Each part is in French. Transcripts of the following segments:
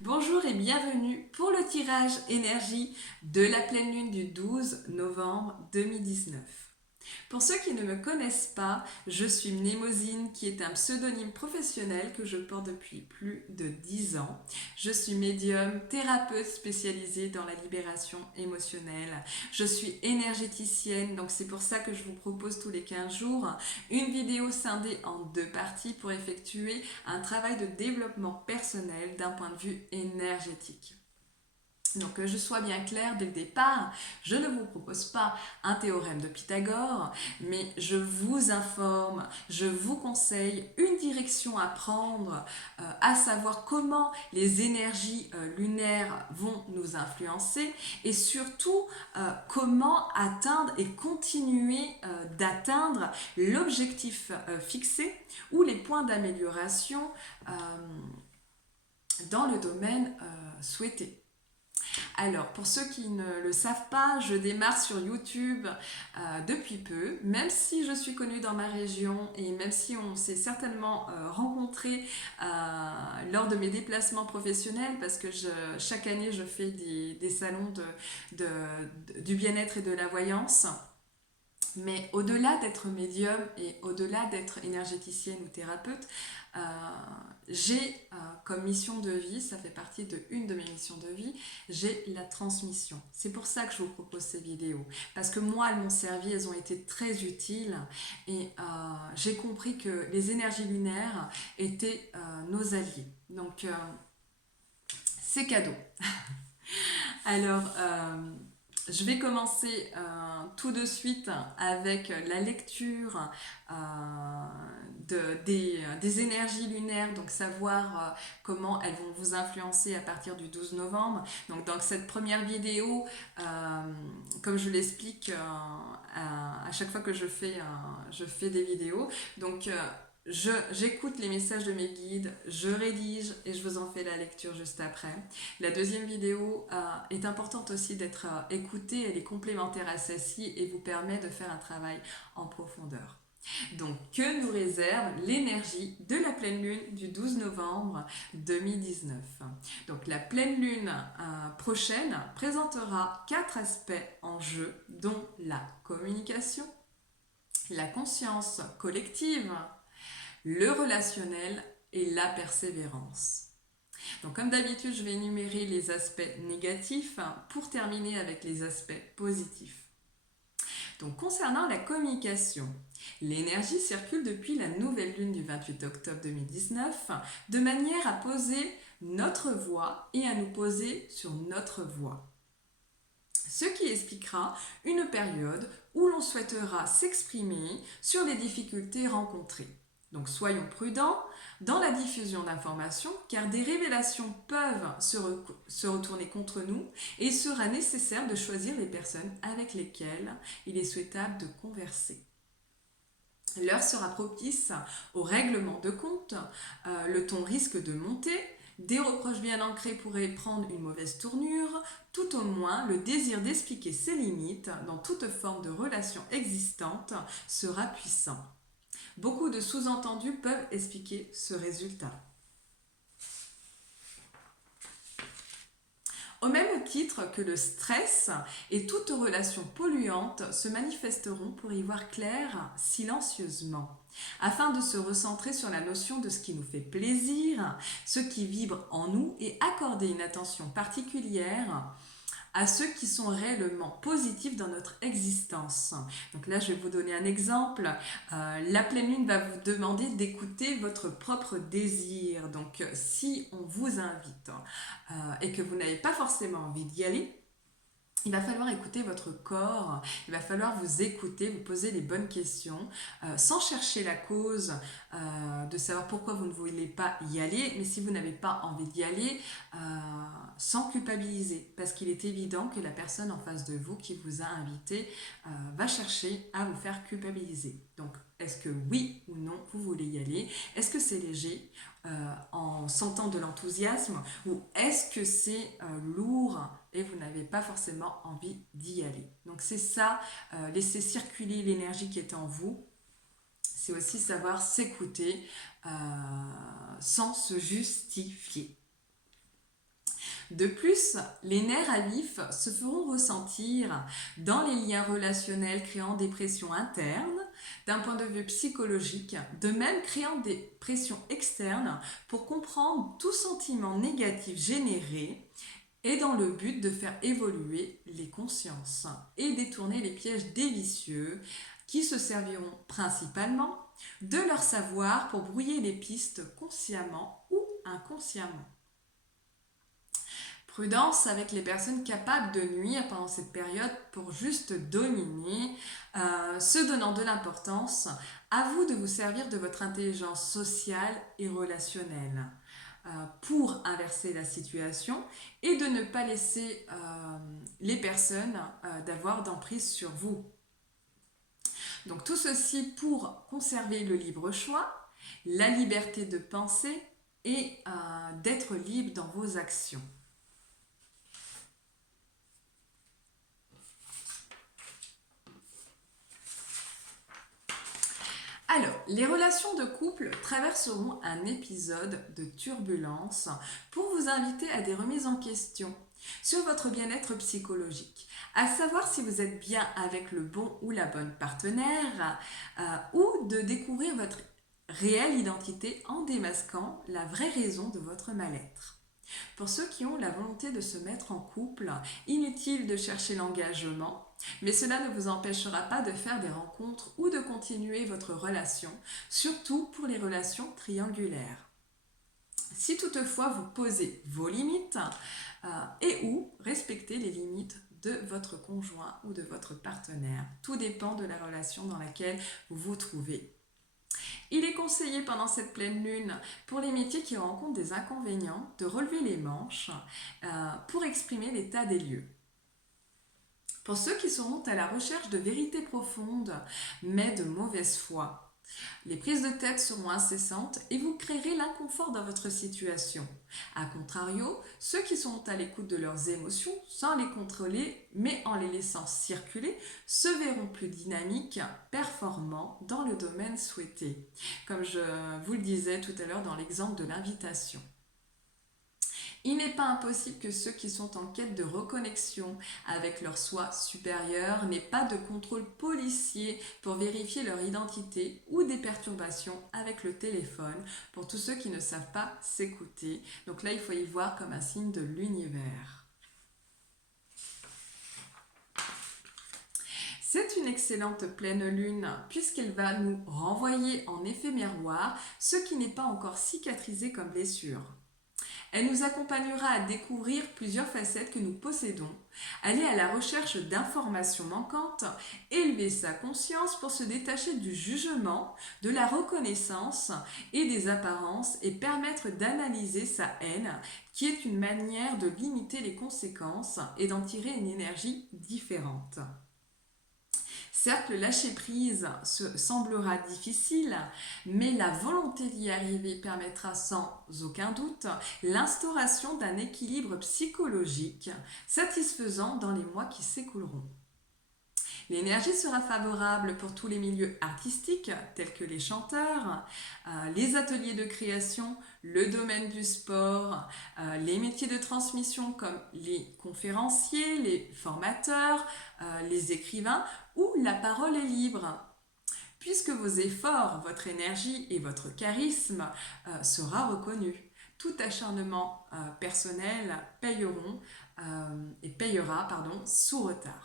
Bonjour et bienvenue pour le tirage énergie de la pleine lune du 12 novembre 2019. Pour ceux qui ne me connaissent pas, je suis Mnémosine qui est un pseudonyme professionnel que je porte depuis plus de 10 ans. Je suis médium, thérapeute spécialisée dans la libération émotionnelle. Je suis énergéticienne, donc c'est pour ça que je vous propose tous les 15 jours une vidéo scindée en deux parties pour effectuer un travail de développement personnel d'un point de vue énergétique. Donc que je sois bien claire dès le départ, je ne vous propose pas un théorème de Pythagore, mais je vous informe, je vous conseille une direction à prendre, à savoir comment les énergies lunaires vont nous influencer et surtout comment atteindre et continuer d'atteindre l'objectif fixé ou les points d'amélioration dans le domaine souhaité. Alors, pour ceux qui ne le savent pas, je démarre sur YouTube depuis peu, même si je suis connue dans ma région et même si on s'est certainement rencontrés lors de mes déplacements professionnels, parce que chaque année je fais des salons du bien-être et de la voyance. Mais au-delà d'être médium et au-delà d'être énergéticienne ou thérapeute, euh, j'ai comme mission de vie, ça fait partie de une de mes missions de vie, j'ai la transmission. C'est pour ça que je vous propose ces vidéos. Parce que moi, elles m'ont servi, elles ont été très utiles et j'ai compris que les énergies lunaires étaient nos alliés. Donc, c'est cadeau. Alors, je vais commencer tout de suite avec la lecture des énergies lunaires, donc savoir comment elles vont vous influencer à partir du 12 novembre. Donc dans cette première vidéo, comme je l'explique à chaque fois que je fais des vidéos, donc j'écoute les messages de mes guides, je rédige et je vous en fais la lecture juste après. La deuxième vidéo est importante aussi d'être écoutée, elle est complémentaire à celle-ci et vous permet de faire un travail en profondeur. Donc, que nous réserve l'énergie de la pleine lune du 12 novembre 2019? Donc, la pleine lune prochaine présentera 4 aspects en jeu, dont la communication, la conscience collective, le relationnel et la persévérance. Donc comme d'habitude, je vais énumérer les aspects négatifs pour terminer avec les aspects positifs. Donc concernant la communication, l'énergie circule depuis la nouvelle lune du 28 octobre 2019 de manière à poser notre voix et à nous poser sur notre voix. Ce qui expliquera une période où l'on souhaitera s'exprimer sur les difficultés rencontrées. Donc soyons prudents dans la diffusion d'informations car des révélations peuvent se retourner contre nous et il sera nécessaire de choisir les personnes avec lesquelles il est souhaitable de converser. L'heure sera propice au règlement de compte, le ton risque de monter, des reproches bien ancrés pourraient prendre une mauvaise tournure, tout au moins le désir d'expliquer ses limites dans toute forme de relation existante sera puissant. Beaucoup de sous-entendus peuvent expliquer ce résultat. Au même titre que le stress et toute relation polluante se manifesteront pour y voir clair silencieusement, afin de se recentrer sur la notion de ce qui nous fait plaisir, ce qui vibre en nous et accorder une attention particulière à ceux qui sont réellement positifs dans notre existence. Donc là, je vais vous donner un exemple. La pleine lune va vous demander d'écouter votre propre désir. Donc si on vous invite et que vous n'avez pas forcément envie d'y aller, il va falloir écouter votre corps, il va falloir vous écouter, vous poser les bonnes questions, sans chercher la cause de savoir pourquoi vous ne voulez pas y aller, mais si vous n'avez pas envie d'y aller, sans culpabiliser, parce qu'il est évident que la personne en face de vous qui vous a invité va chercher à vous faire culpabiliser. Donc, est-ce que oui ou non vous voulez y aller? Est-ce que c'est léger en sentant de l'enthousiasme ou est-ce que c'est lourd et vous n'avez pas forcément envie d'y aller? Donc c'est ça, laisser circuler l'énergie qui est en vous. C'est aussi savoir s'écouter sans se justifier. De plus, les nerfs à vif se feront ressentir dans les liens relationnels, créant des pressions internes d'un point de vue psychologique, de même créant des pressions externes pour comprendre tout sentiment négatif généré et dans le but de faire évoluer les consciences et détourner les pièges délicieux qui se serviront principalement de leur savoir pour brouiller les pistes consciemment ou inconsciemment. Prudence avec les personnes capables de nuire pendant cette période pour juste dominer, se donnant de l'importance. À vous de vous servir de votre intelligence sociale et relationnelle pour inverser la situation et de ne pas laisser les personnes d'avoir d'emprise sur vous. Donc tout ceci pour conserver le libre choix, la liberté de penser et d'être libre dans vos actions. Alors, les relations de couple traverseront un épisode de turbulence pour vous inviter à des remises en question sur votre bien-être psychologique, à savoir si vous êtes bien avec le bon ou la bonne partenaire, ou de découvrir votre réelle identité en démasquant la vraie raison de votre mal-être. Pour ceux qui ont la volonté de se mettre en couple, inutile de chercher l'engagement, mais cela ne vous empêchera pas de faire des rencontres ou de continuer votre relation, surtout pour les relations triangulaires. Si toutefois vous posez vos limites et ou respectez les limites de votre conjoint ou de votre partenaire, tout dépend de la relation dans laquelle vous vous trouvez. Il est conseillé pendant cette pleine lune, pour les métiers qui rencontrent des inconvénients, de relever les manches pour exprimer l'état des lieux. Pour ceux qui seront à la recherche de vérités profondes, mais de mauvaise foi, les prises de tête seront incessantes et vous créerez l'inconfort dans votre situation. A contrario, ceux qui sont à l'écoute de leurs émotions, sans les contrôler, mais en les laissant circuler, se verront plus dynamiques, performants dans le domaine souhaité. Comme je vous le disais tout à l'heure dans l'exemple de l'invitation. Il n'est pas impossible que ceux qui sont en quête de reconnexion avec leur soi supérieur n'aient pas de contrôle policier pour vérifier leur identité ou des perturbations avec le téléphone pour tous ceux qui ne savent pas s'écouter. Donc là, il faut y voir comme un signe de l'univers. C'est une excellente pleine lune puisqu'elle va nous renvoyer en effet miroir ce qui n'est pas encore cicatrisé comme blessure. Elle nous accompagnera à découvrir plusieurs facettes que nous possédons, aller à la recherche d'informations manquantes, élever sa conscience pour se détacher du jugement, de la reconnaissance et des apparences et permettre d'analyser sa haine, qui est une manière de limiter les conséquences et d'en tirer une énergie différente. Certes, le lâcher-prise semblera difficile, mais la volonté d'y arriver permettra sans aucun doute l'instauration d'un équilibre psychologique satisfaisant dans les mois qui s'écouleront. L'énergie sera favorable pour tous les milieux artistiques, tels que les chanteurs, les ateliers de création, le domaine du sport, les métiers de transmission comme les conférenciers, les formateurs, les écrivains, où la parole est libre. Puisque vos efforts, votre énergie et votre charisme sera reconnu. Tout acharnement personnel payera sous retard.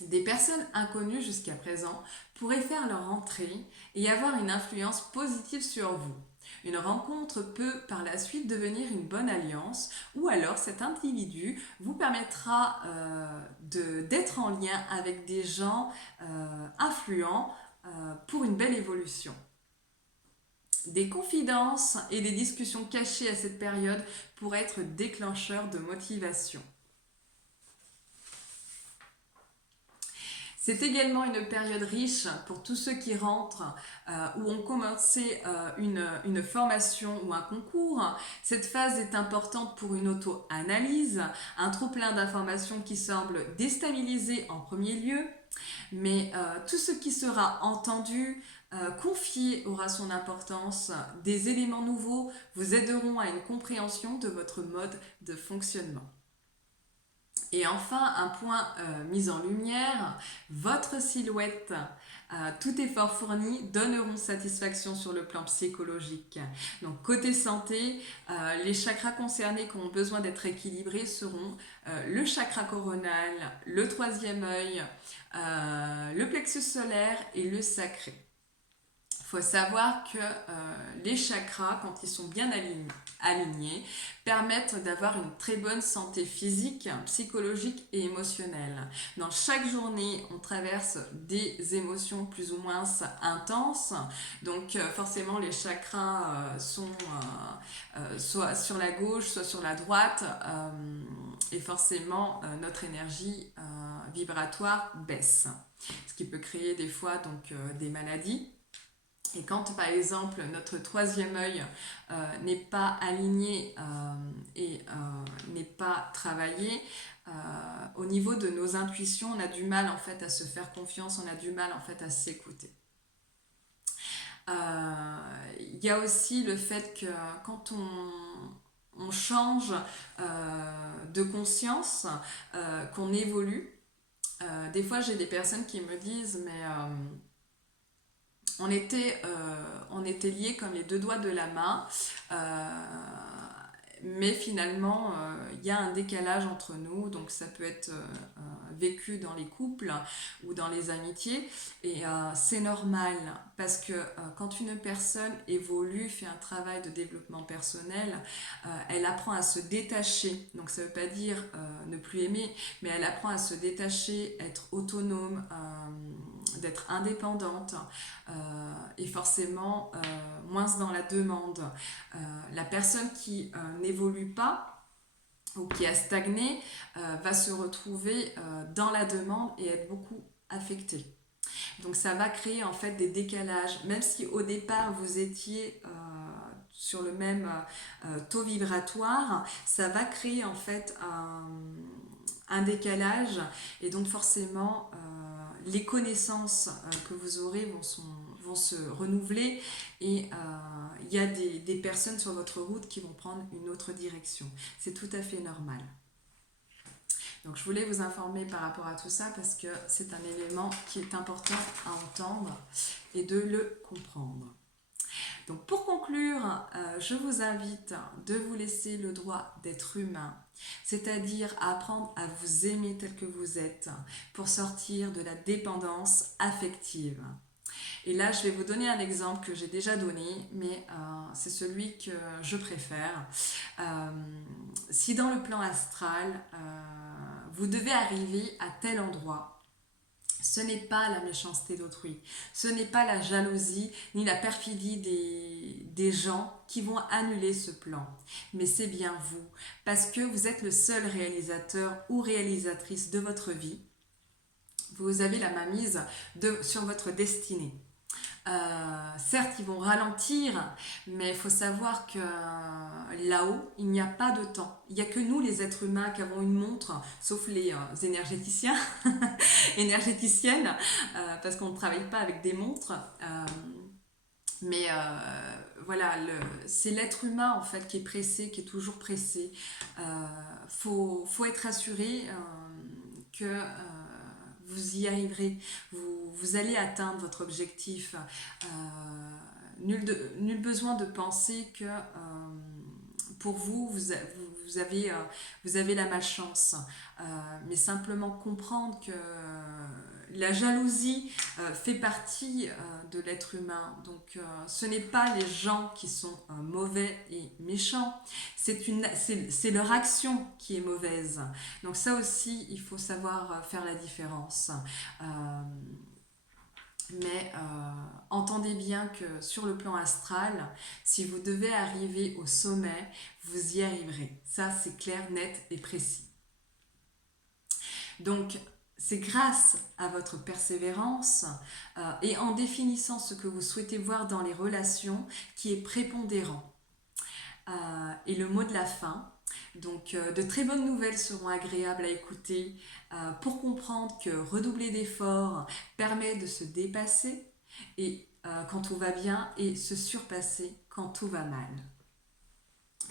Des personnes inconnues jusqu'à présent pourraient faire leur entrée et avoir une influence positive sur vous. Une rencontre peut par la suite devenir une bonne alliance ou alors cet individu vous permettra d'être en lien avec des gens influents pour une belle évolution. Des confidences et des discussions cachées à cette période pourraient être déclencheurs de motivation. C'est également une période riche pour tous ceux qui rentrent ou ont commencé une formation ou un concours. Cette phase est importante pour une auto-analyse, un trop-plein d'informations qui semble déstabiliser en premier lieu, mais tout ce qui sera entendu confier aura son importance, des éléments nouveaux vous aideront à une compréhension de votre mode de fonctionnement. Et enfin, un point mis en lumière, votre silhouette, tout effort fourni donneront satisfaction sur le plan psychologique. Donc côté santé, les chakras concernés qui ont besoin d'être équilibrés seront le chakra coronal, le troisième œil, le plexus solaire et le sacré. Il faut savoir que les chakras, quand ils sont bien alignés, permettent d'avoir une très bonne santé physique, psychologique et émotionnelle. Dans chaque journée, on traverse des émotions plus ou moins intenses. Donc forcément, les chakras sont soit sur la gauche, soit sur la droite. Et forcément, notre énergie vibratoire baisse. Ce qui peut créer des fois donc, des maladies. Et quand, par exemple, notre troisième œil n'est pas aligné et n'est pas travaillé, au niveau de nos intuitions, on a du mal en fait à se faire confiance, on a du mal en fait à s'écouter. Il y a aussi le fait que quand on change de conscience, qu'on évolue, des fois j'ai des personnes qui me disent mais on était liés comme les deux doigts de la main, mais finalement, il y a un décalage entre nous, donc ça peut être vécu dans les couples ou dans les amitiés, et c'est normal, parce que quand une personne évolue, fait un travail de développement personnel, elle apprend à se détacher, donc ça ne veut pas dire ne plus aimer, mais elle apprend à se détacher, être autonome, d'être indépendante, et forcément moins dans la demande. La personne qui n'évolue pas ou qui a stagné va se retrouver dans la demande et être beaucoup affectée. Donc ça va créer en fait des décalages, même si au départ vous étiez sur le même taux vibratoire, ça va créer en fait un décalage, et donc forcément les connaissances que vous aurez vont se renouveler, et il y a des personnes sur votre route qui vont prendre une autre direction. C'est tout à fait normal. Donc je voulais vous informer par rapport à tout ça parce que c'est un élément qui est important à entendre et de le comprendre. Donc pour conclure, je vous invite de vous laisser le droit d'être humain, c'est-à-dire à apprendre à vous aimer tel que vous êtes pour sortir de la dépendance affective. Et là, je vais vous donner un exemple que j'ai déjà donné, mais c'est celui que je préfère. Si dans le plan astral, vous devez arriver à tel endroit, ce n'est pas la méchanceté d'autrui, ce n'est pas la jalousie ni la perfidie des gens qui vont annuler ce plan, mais c'est bien vous, parce que vous êtes le seul réalisateur ou réalisatrice de votre vie. Vous avez la main mise sur votre destinée. Certes, ils vont ralentir, mais il faut savoir que là-haut, il n'y a pas de temps. Il n'y a que nous, les êtres humains, qui avons une montre, sauf les énergéticiens, énergéticiennes, parce qu'on ne travaille pas avec des montres. Mais voilà, c'est l'être humain en fait qui est pressé, qui est toujours pressé. Faut être assuré que vous y arriverez, vous allez atteindre votre objectif. Nul besoin de penser que pour vous avez la malchance, mais simplement comprendre que la jalousie fait partie de l'être humain. Donc ce n'est pas les gens qui sont mauvais et méchants, c'est leur action qui est mauvaise. Donc ça aussi, il faut savoir faire la différence. Mais entendez bien que sur le plan astral, si vous devez arriver au sommet, vous y arriverez. Ça, c'est clair, net et précis. Donc, c'est grâce à votre persévérance et en définissant ce que vous souhaitez voir dans les relations qui est prépondérant. Et le mot de la fin, donc de très bonnes nouvelles seront agréables à écouter pour comprendre que redoubler d'efforts permet de se dépasser, et quand tout va bien et se surpasser quand tout va mal.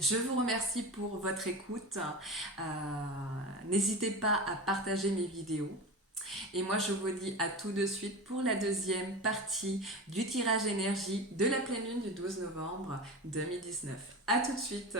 Je vous remercie pour votre écoute. N'hésitez pas à partager mes vidéos. Et moi, je vous dis à tout de suite pour la deuxième partie du tirage énergie de la pleine lune du 12 novembre 2019. À tout de suite.